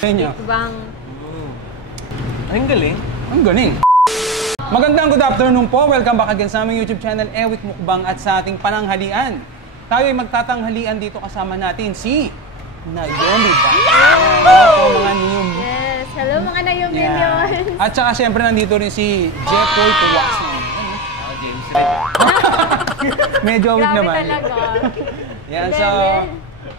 Tikbang. Ang galing. Ang galing. Magandang good afternoon po. Welcome back again sa aming YouTube channel, Ewit Mukbang, at sa ating pananghalian. Tayo ay magtatanghalian dito kasama natin si Nayomi ba? Hello! Mga Niyum. Yes, hello mga Nayomi Yeah. Minions. At saka siyempre nandito rin si Jepoy Tuwason. James Reid. Medyo awit Grabe naman. talaga. Yan, so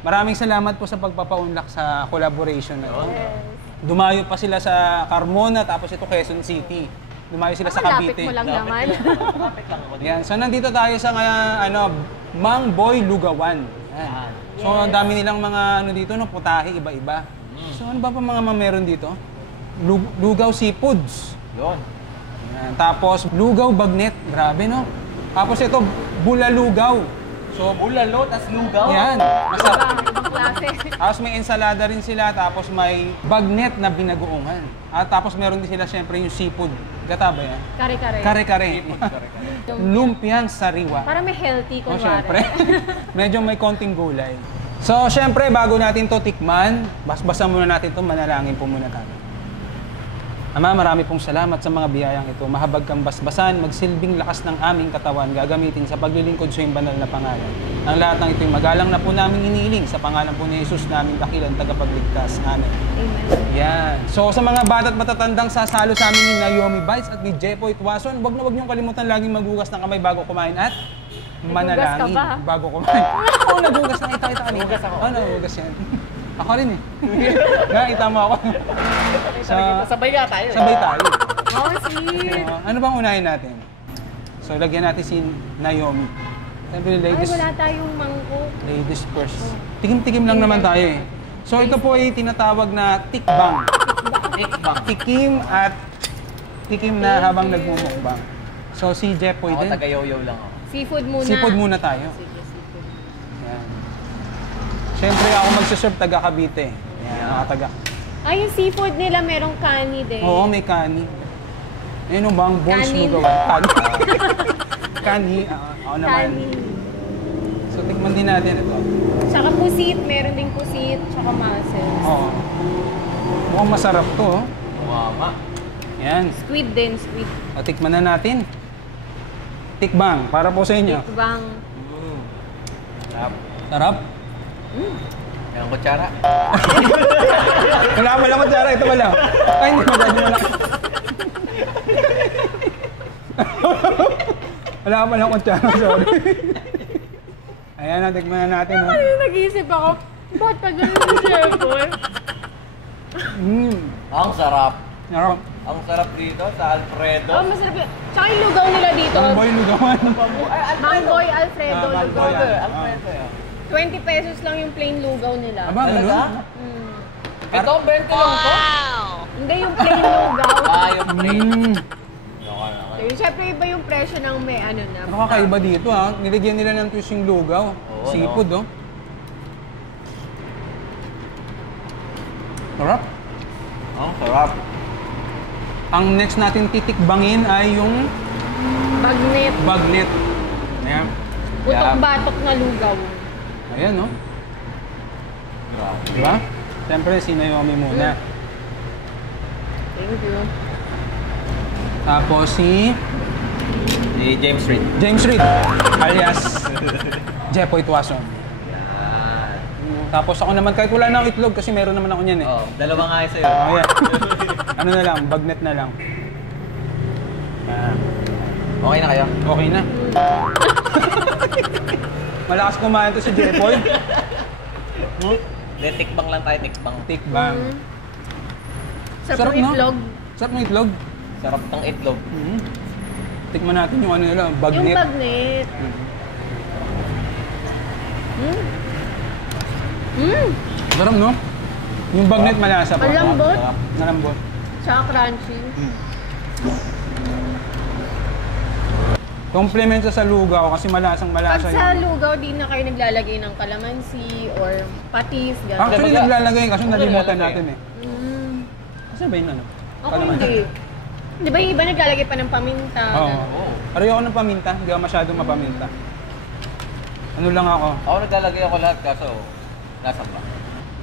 maraming salamat po sa pagpapaunlak sa collaboration na ito. Yes. Dumayo pa sila sa Carmona, tapos ito Quezon City. Dumayo sila sa Malapit Cavite. mo lang naman. Yan, so nandito tayo sa Mang Boy Lugawan. Yan. So ang dami nilang mga dito, no, putahe, iba-iba. So ano ba pa mga meron dito? Lugaw Seafoods. Yun. Yan. Tapos lugaw bagnet, grabe no. Tapos ito bulalugaw. So, bulalo, tas lugaw. Yan, masarap. Ibang klase. Tapos may ensalada rin sila, tapos may bagnet na binagoongan. At tapos meron din sila syempre yung seafood. Gata ba yan? Kare-kare. Kare-kare. Lumpiang sariwa. Para may healthy O kunwari. syempre, medyo may konting gulay. So syempre, bago natin to tikman, basbasan muna natin to, manalangin po muna tayo. Ama, marami pong salamat sa mga biyayang ito. Mahabag kang basbasan, magsilbing lakas ng aming katawan, gagamitin sa paglilingkod sa iyong banal na pangalan. Ang lahat ng ito'y magalang na po namin iniiling sa pangalan po ni Jesus namin dakilang tagapagligtas. Amen. Amen. Yan. So sa mga bata't matatandang sasalo sa amin ni Nayomi Bites at ni Jepoy Tuwason, huwag niyong kalimutan laging magugas ng kamay bago kumain at manalangin ka ba? bago kumain. Oo, nagugas na ita kanina. Nagugas ako. Oo, nagugas yan. Ako rin eh. Nakita mo ako. Sabay nga tayo. Sabay tayo. Oh, sweet. Ano bang unahin natin? So lagyan natin si Nayomi. Sabi Ay, ladies, wala tayong mangkok. ladies first. Tikim-tikim lang naman tayo eh. So ito po ay tinatawag na tikbang. Tikbang. Tikim na habang nagmumukbang. So si Jepoy Ako din. taga-yoyo lang ako. Seafood muna. Seafood muna tayo. Sige, seafood. Yan. Siyempre ako magsuserve taga Cavite. Yan, mga taga. Ay, yung seafood nila merong kani din. Oo, may kani. Ayun yung bang boys Kanin. lugawan. Kani. Kani. Ako naman. Kani. So tikman din natin ito. Tsaka pusit, meron ding pusit, tsaka mussels. Oo. Mukhang masarap to. Oh. Mama. Yan. Squid din, squid. O, tikman na natin. Tikbang, para po sa inyo. Tikbang. Sarap. Sarap. Yan ang kutsara. Wala lang kutsara, ito wala. Ay, hindi wala. Wala pa lang kutsara, sorry. Ayan, tikman na natin. Oh. Ay, nag-iisip ako, ba't pa ganun si Jepoy? Ang sarap. Sarap. Ang sarap dito sa Alfredo. Oh, masarap yun. Tsaka yung lugaw nila dito. Mangboy lugawan. Mangboy Alfredo. Ah, Mangboy, lugaw. ah. Alfredo yan. 20 pesos lang yung plain lugaw nila. Aba, Talaga? ganun? Ito, 20 lang to. Hindi yung plain lugaw. Yung plate. So, yung syempre iba yung presyo ng may ano na. Ano kakaiba dito ha? Nilagyan nila ng twist yung lugaw. Oo, Seafood, oh. Sarap. Ang sarap. Ang next natin titikbangin ay yung Bagnet. bagnet. Ayan. Putok-batok na lugaw. Ayan, no? Grabe. Diba? Siyempre, si Nayomi muna. Thank you. Tapos si Si James Reid. James Reid, alias Jepoy Tuwason. Yan. Tapos ako naman, kahit wala na akong itlog, kasi meron naman ako niyan eh. Oh, dalawa nga yun sa'yo. Ayan. Ano na lang, bagnet na lang. Ayan. Okay na kayo? Okay na. Malakas kumain to si Jepoy. No? Hindi, tikbang lang tayo, tikbang. Tikbang. Sarap ng itlog. Sarap ng itlog. Sarap ng itlog. Tikman natin yung ano nila, bagnet. Yung bagnet. Sarap, no? Yung bagnet malasa pa. Malambot. Malambot. Tsaka crunchy. Compliment sa lugaw kasi malasang Pag malasa sa yun. lugaw, di na kayo naglalagay ng kalamansi or patis, gano'n. Actually, naglalagay kasi nalimutan naglalagay. natin eh. Kasi ba yun ano? Ako hindi. Di ba yung iba naglalagay pa ng paminta? Oo. gano'n? Pareho ako ng paminta, hindi ako masyadong mapaminta. Ano lang ako? Ako naglalagay ako lahat kaso lasang ba?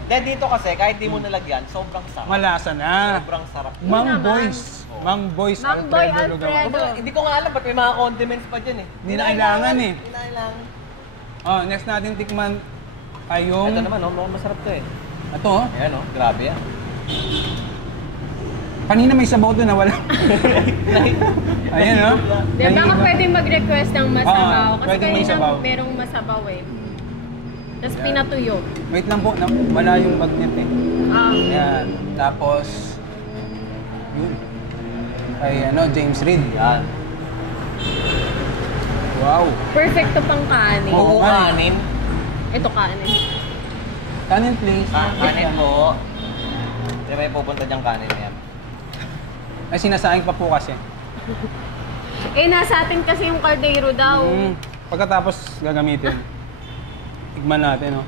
Dahil dito kasi, kahit di mo nalagyan, sobrang sarap. Malasa na. Sobrang sarap. Mang naman. Boys. Mang Boys Mang Boy Alfredo Lugawan. Alfredo. Hindi ko nga alam ba't may mga condiments pa dyan eh. Hindi na kailangan eh. Hindi na kailangan. Oh, next natin tikman ay yung... Ito naman, mukhang masarap to eh. Ito, oh. Ayan grabe yan. Kanina may sabaw to na wala. Ayan, oh. Di ba baka pwede mag-request ng masabaw? Kasi pwede may kanina sabaw. merong masabaw eh. Tapos pinatuyo. Wait lang po, wala yung magnet eh. Ayan. Tapos, yun. Ay, James Reid. Yan. Wow. Perfecto pang kanin. Oo. Oo, kanin. Ito kanin. Kanin, please. Kanin po. Hindi may pupunta diyang kanin na yan. Ay, sinasaing pa po kasi. Nasa atin kasi yung caldero daw. Pagkatapos gagamitin. Tigman natin, oh.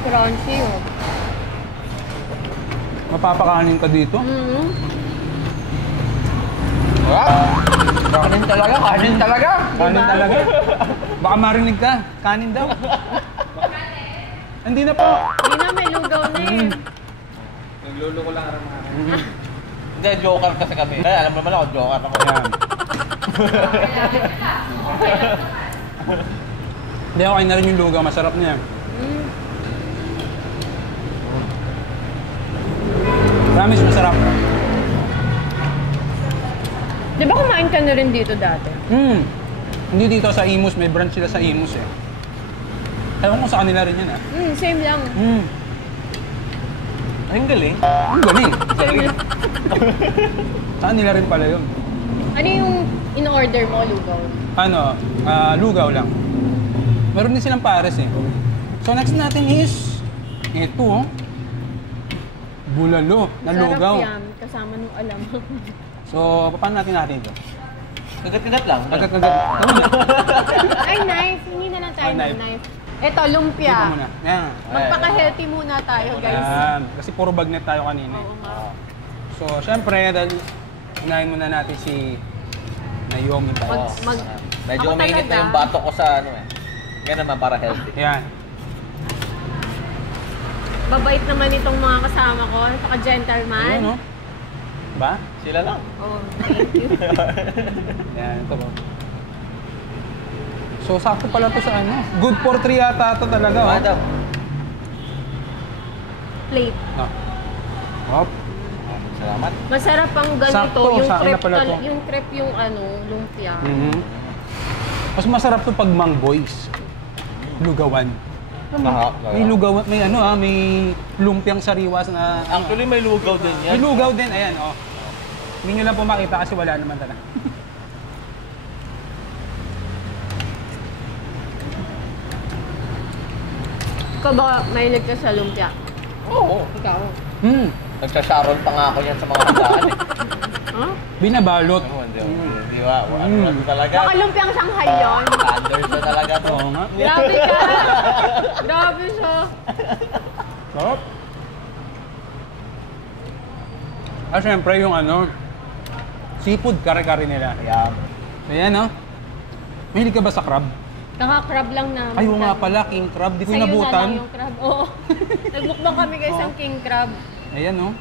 Crunchy oh. Mapapakanin ka dito. Kanin talaga, kanin talaga. Kanin talaga. Baka marinig ka. Kanin daw. Hindi na po. Hindi na, may lugaw na eh. Nagluluko lang araw mga Hindi, joker kasi kami. Eh, alam mo naman ako, joker ako. Ayan. Hindi ako kain na rin yung lugaw. Masarap niya. Promise, masarap. Di ba kumain ka na rin dito dati? Hindi dito sa Imus. May branch sila sa Imus eh. Ewan ko sa kanila rin yan ah. Same lang. Ay, ang galing. Ang galing. Same lang. Sa kanila rin pala yun. Ano yung in-order mo, lugaw? Lugaw lang. Meron din silang pares eh. So next natin is ito oh. Bulalo na lugaw. Sarap yan, kasama nung alam. So paano natin ito? Kagat-kagat lang. Kagat-kagat. Ay, knife. Hindi na lang tayo Oh, ng knife. knife. Ito, lumpia. Dito muna. Yan. Magpaka-healthy muna tayo, guys. Yan. Kasi puro bagnet tayo kanina eh. Oo nga. So syempre dahil unahin muna natin si Naomi tayo. Medyo Ako umiinit talaga. na yung bato ko sa ano eh. Kaya naman para healthy. Yan. Babait naman itong mga kasama ko. Napaka-gentleman. Ayan oh. Ba? Sila lang. Oh, thank you. Yan, ito po. So, sakto pala to sa ano. Good for 3 yata ito talaga, oh. Madam. Plate. Ah. Hop. Salamat. Masarap ang ganito. Sakto, yung sa akin na crepe, pala to. yung crepe yung lumpia. Mas masarap to pag Mang Boys. Lugawan. May lugawan, may may lumpiang sariwas na... Actually, may lugaw din yan. May lugaw din, ayan, oh. Hindi nyo lang po makita kasi wala naman talaga. Ikaw ba mahilig ka sa lumpia? Oo. Ikaw? Nagsasharon pa nga ako yan sa mga handaan eh. Huh? Binabalot. Di ba? Ano talaga? Baka lumpiang Shanghai yun. Standards na talaga to. Oo nga. Grabe ka! Grabe siya. Sarap. Syempre yung seafood kare-kare nila. Ayan. So yan, oh. Mahilig ka ba sa crab? Kaka-crab lang namin. Ay, nga pala, king crab. Di ko Sa'yo na lang nabutan. yung crab. Oo. Nagmukbang kami guys ng king crab. Ayan, oh.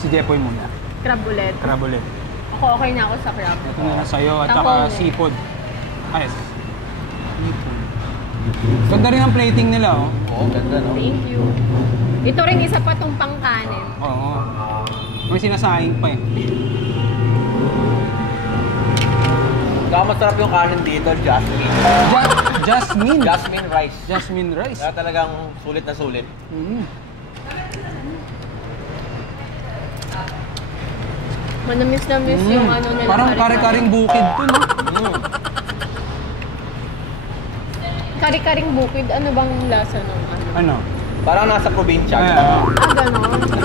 Si Jepoy muna. Crab ulit. Crab ulit. Ako okay na ako sa crab. Ito na lang sa'yo at Ako saka ulit. seafood. Ayos. Seafood. Ganda rin ang plating nila, oh. Oo, ganda no? Thank you. Ito rin isa pa tong pangkanin. Oo. May sinasayang pa eh. Kaya masarap yung kanin dito, jasmine. Jasmine. Jasmine rice. Jasmine rice. Kaya talagang sulit na sulit. Manamis na miss yung nila. Parang kare-karing bukid to, no? Kare-karing bukid, ano bang lasa ng Ano? Parang nasa probinsya. ganon?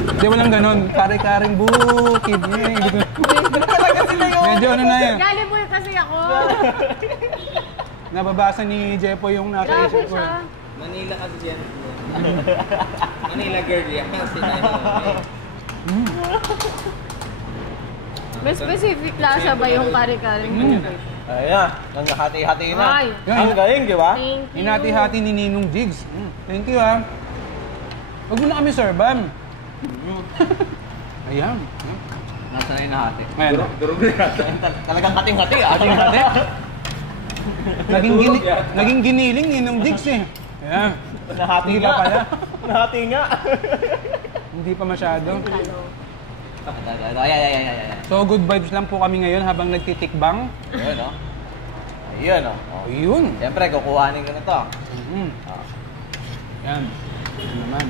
Hindi, walang ganon. Kare-karing bukid. Talaga sila yun. Medyo na yun. Gullible kasi ako. Nababasa ni Jepo yung nasa Grabe isip ko. siya. Manila kasi dyan. Manila girl yan. Kasi May specific lasa ba yung kare-karing bukid? Ayan, nanghati-hati na. Ay. Ang galing, di ba? Thank you. Hinati-hati ni Ninong Jigs. Thank you ha. Huwag mo na kami serban. Ayan. Nasa na yung nahati. Ayan. Durog na yata. Talagang hating-hati. Hating-hati. Naging giniling Ninong Jigs eh. Ayan. Nahati Hindi nga. pa pala. Nahati nga. Hindi pa masyado. Ay. So good vibes lang po kami ngayon habang nagtitikbang. Ayun, no? Ayun, no? Ayun. Siyempre, kukuhanin ko na to. Yan. Ano naman.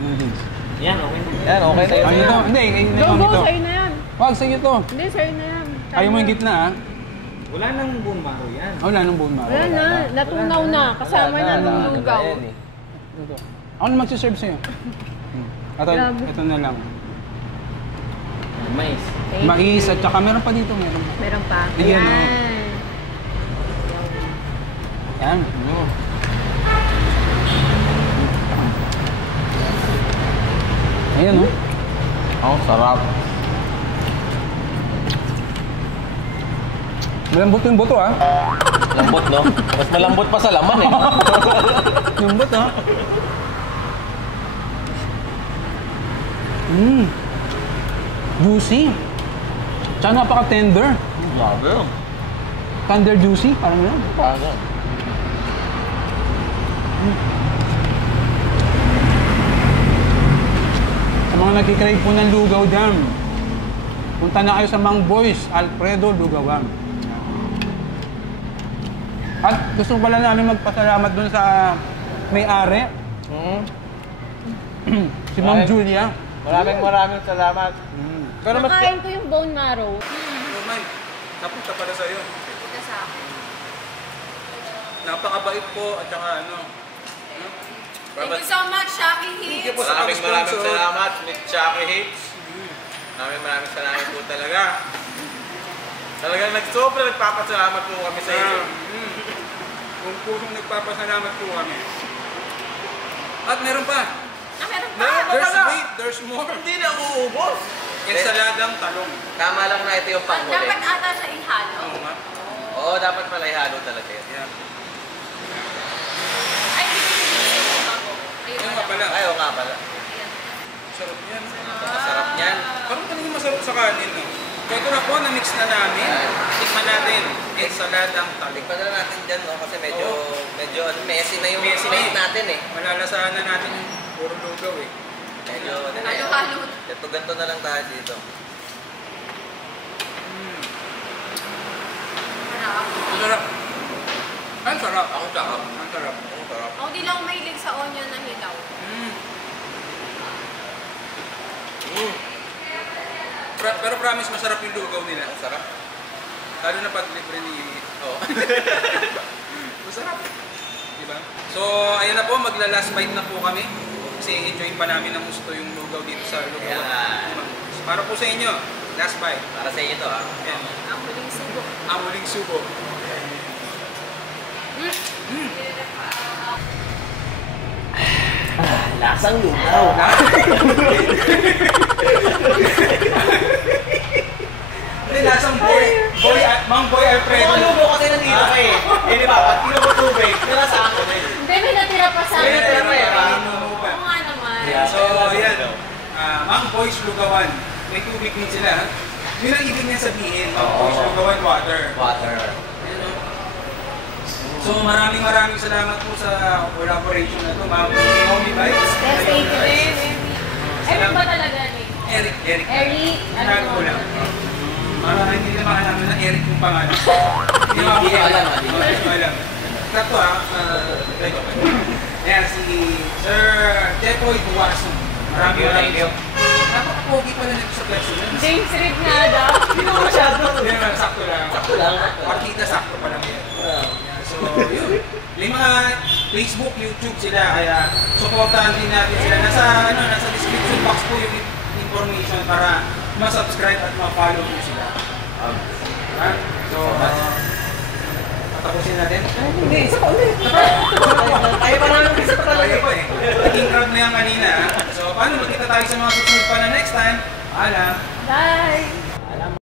Ninong Jigs. Yan, okay na. Yan, okay na Ano yun. ito? Hindi, Go, ito. go, sa'yo na yan. Wag, sa'yo to. Hindi, sa'yo na yan. Ayaw mo yung gitna ah. Wala nang bone marrow yan. Wala nung buong maro. Wala na, natunaw na. Kasama na nung lugaw. Ito. Ako na magsiserve sa'yo. Ito, Grabe. ito na lang. Mais. Mais at saka meron pa dito, meron pa. Meron pa. Ayan, Ayan. Yan. Ayan oh. Ang sarap. Malambot yung buto ah. Lambot, no? Mas malambot pa sa laman, eh. Yung buto. Juicy. Tsaka napaka-tender. Grabe. Tender juicy, parang yan. Ano? Sa mga nagkikrave po ng lugaw dyan, punta na kayo sa Mang Boys, Alfredo Lugawan. At gusto pala namin magpasalamat dun sa may-ari, si Ma'am Julia. Maraming salamat. Pero mas... Nakain ko yung bone marrow. Roman, napunta pala sa'yo. Ito sa akin. Napakabait po at saka ano. Thank you so much, Shaki Hits. Maraming salamat, Miss Chucky Hits. Maraming salamat po talaga. Talagang nagpapasalamat po kami sa inyo. Kung pusong nagpapasalamat po kami. At meron pa. Meron pa. There's more. Hindi na uubos. Ensaladang talong. Tama lang na ito yung panghuli. Dapat ata siya ihalo. Oo nga. Oo, dapat pala ihalo talaga yun. Yan. Ay, bibigyan ako. Ayun nga pala. Ayaw nga pala. Sarap yan. Masarap niyan. Parang talagang masarap sa kanin, no? Kaya ito na po, na-mix na namin. Tikman natin. Ensaladang talong. Tikman na natin dyan, no? Kasi medyo ano, messy na yung Messy plate na. natin, eh. Malalasaan na natin yung puro lugaw, eh. Medyo, ano na yun. Halo-halo. Ganto na lang tayo dito. Ang sarap. Ang sarap. Ang sarap. Ang sarap. Ang sarap. Ako di lang mahilig sa onion na hilaw. Pero promise masarap yung lugaw nila. Ang sarap. Lalo na pag libre ni... Oo. Masarap. Diba? So, ayun na po, magla-last bite na po kami. Kasi enjoy pa namin ng gusto yung lugaw dito sa lugaw. Ayan. Para po sa inyo, last bite. Para sa inyo to, ha? Ayan. Ang huling subo. Ang huling subo. Lasang lugaw. Hindi, lasang Mang Boy Alfredo. Mga lugaw kasi nandito ka eh. Eh, di ba? Pag tino mo tubig, nalasahan ko na yun. Hindi, may natira pa sa akin. May natira pa yan, ha? Oo nga naman. So, ayan. Mang Boy's Lugawan. May tubig din sila. Ha? Yun ang ibig niya sabihin. Mang Boy's Lugawan, water. Water. Ayan, no? So, maraming salamat po sa collaboration na ito. Ma'am Naomi Bites. Yes, thank you very, very. Eric ba talaga ni? Eric. Eric, Tinago ko lang. Hindi naman alam na Eric yung pangalan. Hindi ko alam, Hindi ko alam. Ito Ayan, si Sir Jepoy Duwaso. Thank you. Napaka-pogi pala nito sa personal. James Reed nga daw. Hindi mo masyado. Hindi naman, sakto lang. Sakto lang. Partida, sakto pa lang yan. So, yun. May mga Facebook, YouTube sila, kaya supportahan din natin sila. Nasa description box po yung information para ma-subscribe at ma-follow nyo sila. Diba? So, patapusin natin? Hindi, isa pa ulit. Kaya pa namin isa pa talaga. Kaya pa eh. Naging crowd na yan kanina. So, paano magkita tayo sa mga susunod pa na next time? Paalam! Bye!